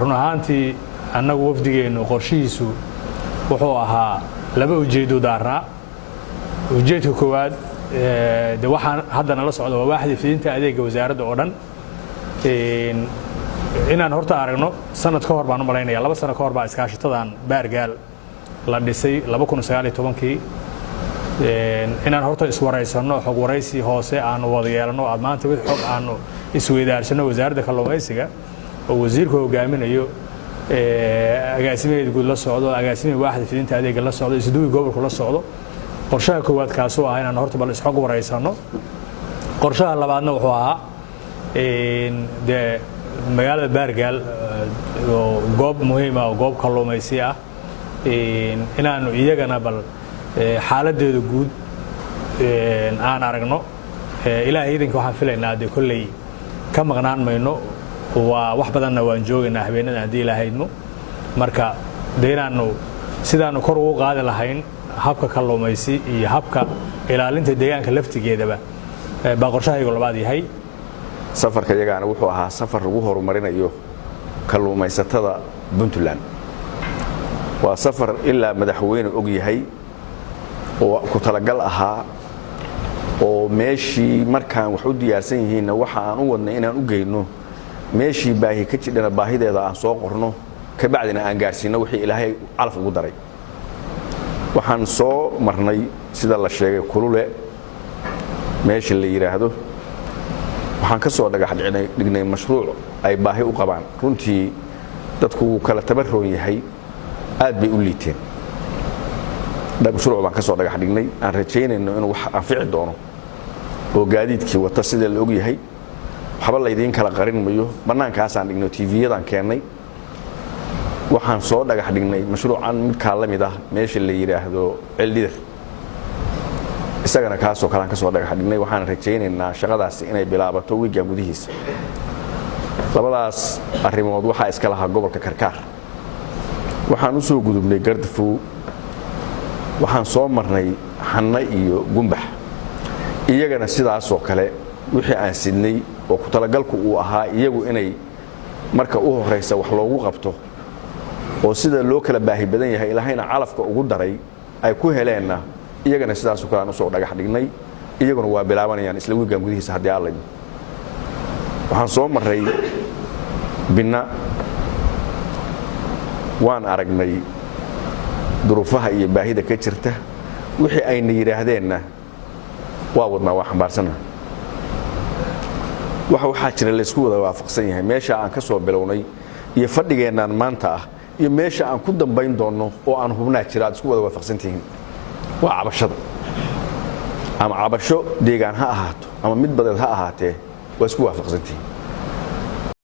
run ahaantii annagu wafdigeenu qorshihiisu wuxuu ahaa laba ujeedo daaraa ujeedka koowaad de waxaan hadda nala socdo waa waaxda fidinta adeega wasaaradda oo dhan inaan horta aragno sanad ka hor baan u malaynayaa 2 sano ka hor baa iskaashatadan baargaal la dhisay 2019kii inaan horta iswareysano xog wareysi hoose aan wada yeelano aad maanta wixii xog aan isweydaarsano wasaaradda kalluumaysiga oo wasiirku hogaaminayo agaasimadeed guud la socdo agaasimaha waaxda fidinta adeega la socdo isduubi gobolku la socdo qorshaha koowaad kaasoo ah inaan horta bal isxog wareysano qorshaha labaadna wuxuu ahaa de magaalada baargaal oo goob muhiim ah oo goob kalluumaysi ah inaanu iyagana bal xaaladeedu guud aan aragno ilaahay idinka waxaan filaynaa de kolley ka maqnaan mayno waa wax badanna waan joogaynaa habeenada haddii ilaahayno marka de inaanu sidaanu kor ugu qaadi lahayn habka kalluumaysi iyo habka ilaalinta deegaanka laftigeedaba baa qorshahaygu labaad yahay safarka iyagaana wuxuu ahaa safar lagu horumarinayo kalluumaysatada Puntland waa safar ilaa madaxweyne og yahay oo ku talagal ahaa oo meeshii markaan wax u diyaarsan yihiin waxa aan u wadnay inaan u geeyno meeshii baahi ka jidhana baahideeda aan soo qorno ka bacdina aan gaarsiino wixii ilaahay calaf ugu daray waxaan soo marnay sida la sheegay kulule meeshii la yiraahdo waxaan ka soo dhagax dhignay mashruuc ay baahi u qabaan runtii dadku kala tabaroon yahay aad bay u liiteen mashruuc baan ka soo dhagax dhignay aan rajaynayno inuu wax anfici doono oo gaadiidkii wata sida la og yahay waxba la idin kala qarin mayo banaankaasaan dhigno TV-yadan keenay waxaan soo dhagax dhignay mashruucan mid ka la mid ah meesha la yiraahdo Ceeldhir isagana kaasoo kale aan ka soo dhagax dhignay waxaan rajaynaynaa shaqadaas inay bilaabato wiiga gudihiisa labadaas arrimood waxa iska lahaa gobolka Karkaar waxaan u soo gudubnay Gardafu waxaan soo marnay Xanna iyo Gumbax iyagana sidaas oo kale wixii aan sidnay oo ku talagalku uu ahaa iyagu inay marka u horeysa wax loogu qabto oo sida loo kala baahi badan yahay ilaahayna calafka ugu daray ay ku heleena iyagana sidaas oo kale aan soo dhagax dhignay iyaguna waa bilaabanayaan isla wiigan gudihiisa hadii alla waxaan soo maray Binna waan aragnay duruufaha iyo baahida ka jirta wixii ayna yiraahdeenna waa wadnaa wax xambaarsanaa waxa jira la isku wada waafaqsan yahay meesha aan ka soo bilownay iyo fadhigeenan maanta ah iyo meesha aan ku dambayn doono oo aan hubnaa jira isku wada waafaqsantihiin waa cabashada ama cabasho deegaan ha ahaato ama mid badeed ha ahaatee waa isku waafaqsantihiin